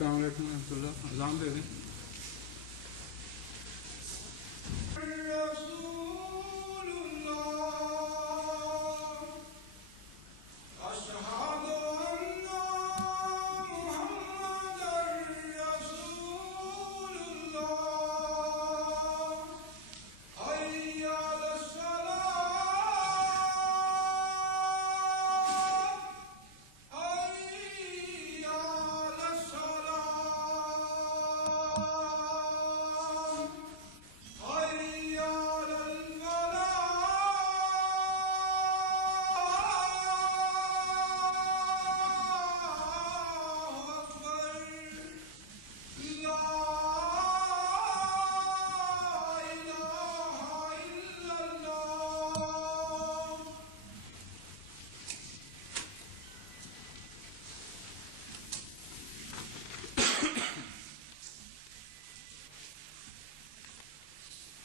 السلام علیکم ورحمۃ اللہ. اذان دے دیں.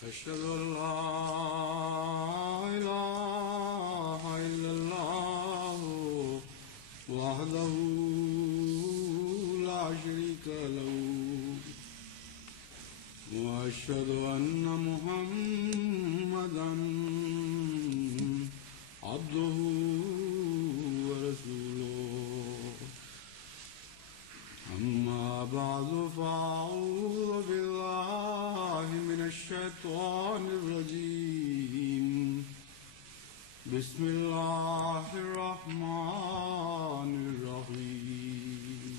أشهد أن لا إله إلا الله وحده لا شريك له وأشهد أن محمدا عبده ورسوله أما بعد فأعوذ بالله من الشيطان الرجيم بسم الله الرحمن الرحيم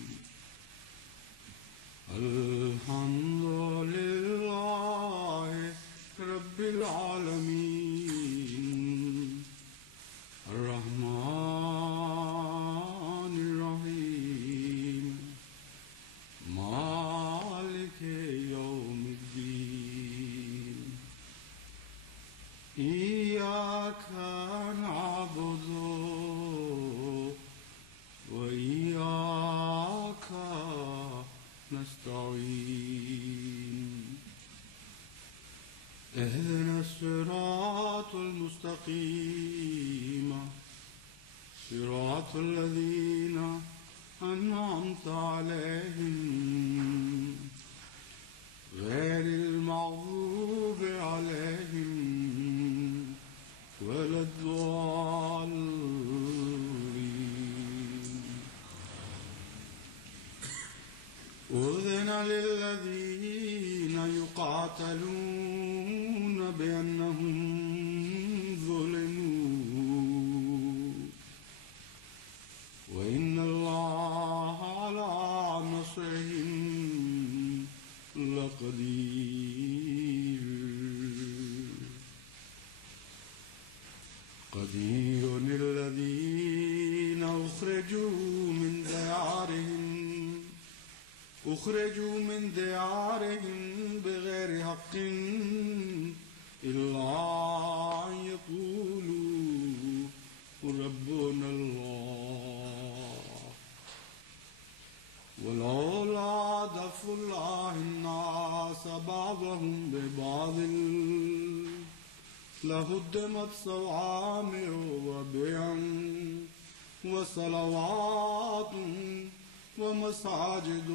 الحمد لله رب العالمين الرحمن الرحيم مالك يوم الدين إياك نعبد وإياك نستعين اهدنا الصراط المستقيم صراط الذين أنعمت عليهم غير المغضوب عليهم ولا الضالين. أذن للذين يقاتلون بأنهم ظلموا وإن الله على نصرهم لقدير الذين أخرجوا من ديارهم بغير حق إلا أن يقولوا ربنا الله ولولا دفع الله الناس بعضهم ببعض لهدمت صوامع وبيع وصلوات ومساجد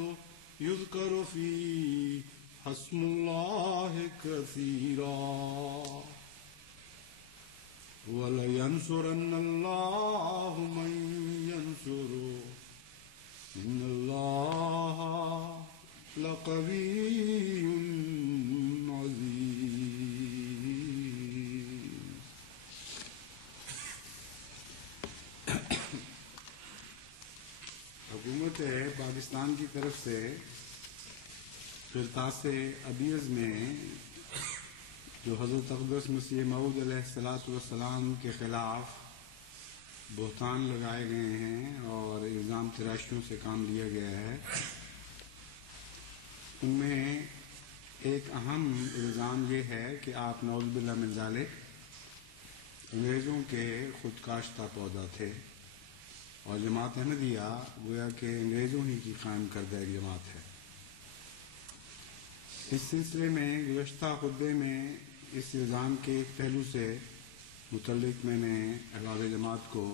يذكر فيها اسم الله كثيرا ولينصرن الله من ينصره إن الله لقوي عزيز. حکومت پاکستان کی طرف سے قرطاس ابیض میں جو حضرت اقدس مسیح موعود علیہ السلام کے خلاف بہتان لگائے گئے ہیں اور الزام تراشیوں سے کام لیا گیا ہے، ان میں ایک اہم الزام یہ ہے کہ آپ نعوذ باللہ من ذالک انگریزوں کے خود کاشتہ پودا تھے، اور جماعت احمدیہ گویا کہ انگریزوں ہی کی قائم کردہ ایک جماعت ہے. اس سلسلے میں گزشتہ خطبے میں اس الزام کے ایک پہلو سے متعلق میں نے احباب جماعت کو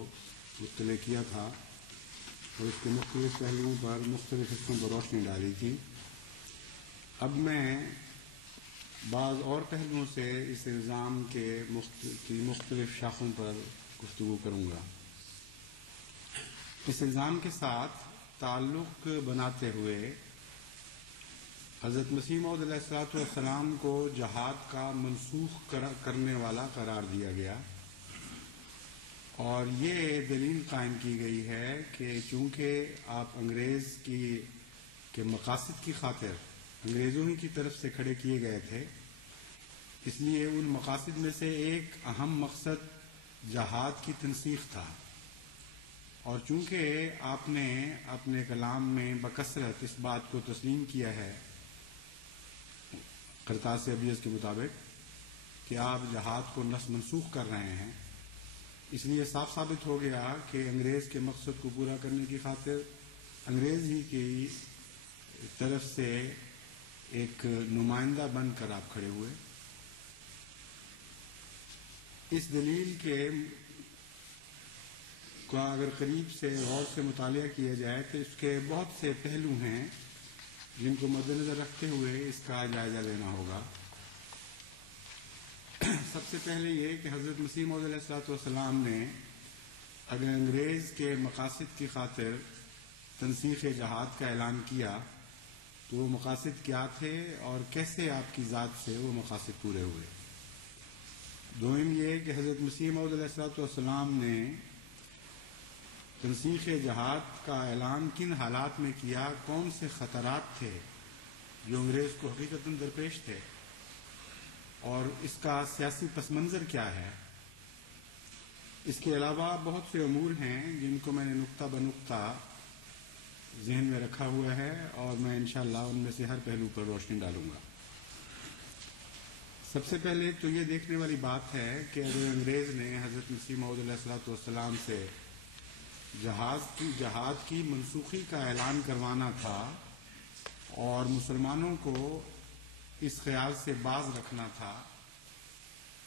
مطلع کیا تھا اور اس کے مختلف پہلوؤں پر مختلف حصوں پر روشنی ڈالی تھی. اب میں بعض اور پہلوؤں سے اس الزام کی مختلف شاخوں پر گفتگو کروں گا. اس الزام کے ساتھ تعلق بناتے ہوئے حضرت مسیح موعود علیہ الصلوۃ والسلام کو جہاد کا منسوخ کرنے والا قرار دیا گیا، اور یہ دلیل قائم کی گئی ہے کہ چونکہ آپ انگریز کے مقاصد کی خاطر انگریزوں ہی کی طرف سے کھڑے کیے گئے تھے، اس لیے ان مقاصد میں سے ایک اہم مقصد جہاد کی تنسیخ تھا. اور چونکہ آپ نے اپنے کلام میں بکثرت اس بات کو تسلیم کیا ہے قرطاس ابیض کے مطابق کہ آپ جہاد کو منسوخ کر رہے ہیں، اس لیے صاف ثابت ہو گیا کہ انگریز کے مقصد کو پورا کرنے کی خاطر انگریز ہی کی طرف سے ایک نمائندہ بن کر آپ کھڑے ہوئے. اس دلیل کا اگر قریب سے غور سے مطالعہ کیا جائے تو اس کے بہت سے پہلو ہیں جن کو مد نظر رکھتے ہوئے اس کا جائزہ لینا ہوگا. سب سے پہلے یہ کہ حضرت مسیح موعود علیہ الصلوۃ والسلام نے اگر انگریز کے مقاصد کی خاطر تنسیخ جہاد کا اعلان کیا تو وہ مقاصد کیا تھے اور کیسے آپ کی ذات سے وہ مقاصد پورے ہوئے. دوم یہ کہ حضرت مسیح موعود علیہ الصلوۃ والسلام نے تنسیخ جہاد کا اعلان کن حالات میں کیا، کون سے خطرات تھے جو انگریز کو حقیقتاً درپیش تھے، اور اس کا سیاسی پس منظر کیا ہے. اس کے علاوہ بہت سے امور ہیں جن کو میں نے نقطہ بنقطہ ذہن میں رکھا ہوا ہے، اور میں انشاءاللہ ان میں سے ہر پہلو پر روشنی ڈالوں گا. سب سے پہلے تو یہ دیکھنے والی بات ہے کہ اگر انگریز نے حضرت مسیح موعود علیہ الصلوۃ والسلام سے جہاد کی منسوخی کا اعلان کروانا تھا اور مسلمانوں کو اس خیال سے باز رکھنا تھا،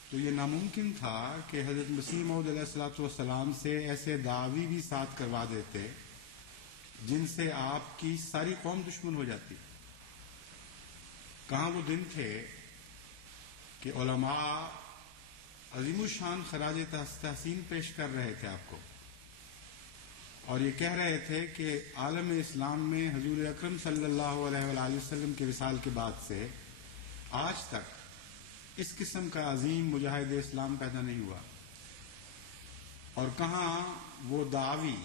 تو یہ ناممکن تھا کہ حضرت مسیح موعود علیہ الصلوۃ والسلام سے ایسے دعوی بھی ساتھ کروا دیتے جن سے آپ کی ساری قوم دشمن ہو جاتی. کہاں وہ دن تھے کہ علماء عظیم الشان خراج تحسین پیش کر رہے تھے آپ کو، اور یہ کہہ رہے تھے کہ عالم اسلام میں حضور اکرم صلی اللہ علیہ وآلہ وسلم کے وصال کے بعد سے آج تک اس قسم کا عظیم مجاہد اسلام پیدا نہیں ہوا. اور کہاں وہ دعوی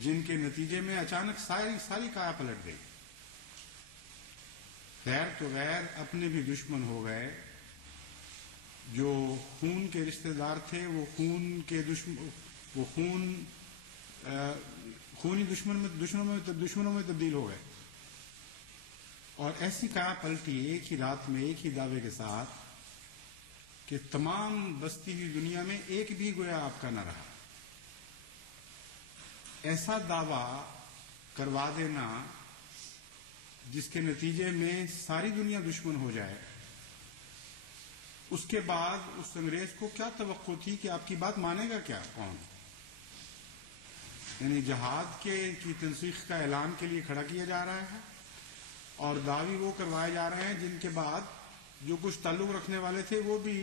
جن کے نتیجے میں اچانک ساری کایا پلٹ گئی. غیر تو غیر اپنے بھی دشمن ہو گئے، جو خون کے رشتہ دار تھے وہ خونی دشمنوں میں تبدیل ہو گئے. اور ایسی کایا پلٹی ایک ہی رات میں ایک ہی دعوے کے ساتھ کہ تمام بستی ہوئی دنیا میں ایک بھی گویا آپ کا نہ رہا. ایسا دعویٰ کروا دینا جس کے نتیجے میں ساری دنیا دشمن ہو جائے، اس کے بعد اس انگریز کو کیا توقع تھی کہ آپ کی بات مانے گا کیا کون؟ یعنی جہاد کی تنسیخ کا اعلان کے لیے کھڑا کیا جا رہا ہے اور دعوی وہ کروائے جا رہے ہیں جن کے بعد جو کچھ تعلق رکھنے والے تھے وہ بھی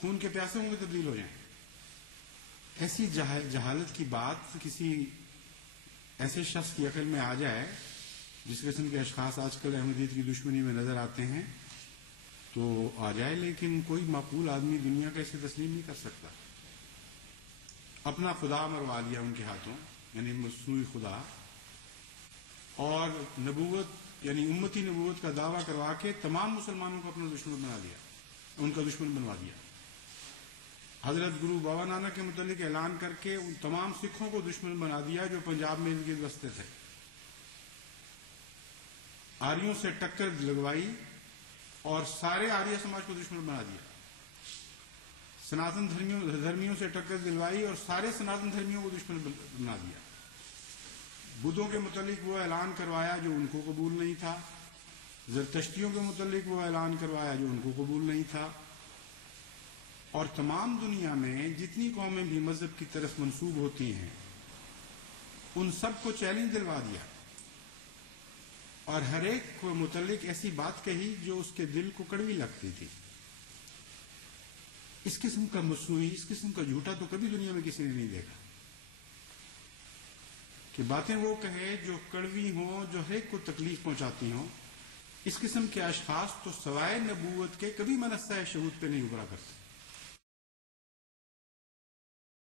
خون کے پیاسوں میں تبدیل ہو جائیں. ایسی جہالت کی بات کسی ایسے شخص کی عقل میں آ جائے، جس قسم کے اشخاص آج کل احمدیت کی دشمنی میں نظر آتے ہیں، تو آ جائے، لیکن کوئی معقول آدمی دنیا کا اسے تسلیم نہیں کر سکتا. اپنا خدا مروا لیا ان کے ہاتھوں، یعنی مصنوعی خدا، اور نبوت یعنی امتی نبوت کا دعویٰ کروا کے تمام مسلمانوں کو اپنا دشمن بنا دیا، ان کا دشمن بنوا دیا. حضرت گرو بابا نانک کے متعلق اعلان کر کے ان تمام سکھوں کو دشمن بنا دیا جو پنجاب میں ان کے بستے تھے. آریوں سے ٹکر لگوائی اور سارے آریہ سماج کو دشمن بنا دیا. سناتن دھرمیوں سے ٹکر دلوائی اور سارے سناتن دھرمیوں کو دشمن بنا دیا. بدھوں کے متعلق وہ اعلان کروایا جو ان کو قبول نہیں تھا، زرتشتیوں کے متعلق وہ اعلان کروایا جو ان کو قبول نہیں تھا. اور تمام دنیا میں جتنی قومیں بھی مذہب کی طرف منسوب ہوتی ہیں ان سب کو چیلنج دلوا دیا اور ہر ایک کو متعلق ایسی بات کہی جو اس کے دل کو کڑوی لگتی تھی. اس قسم کا مصنوعی، اس قسم کا جھوٹا تو کبھی دنیا میں کسی نے نہیں دیکھا کہ باتیں وہ کہے جو کڑوی ہوں، جو ہر ایک کو تکلیف پہنچاتی ہوں. اس قسم کے اشخاص تو سوائے نبوت کے کبھی منصہ شہود پہ نہیں ابھرا کرتے.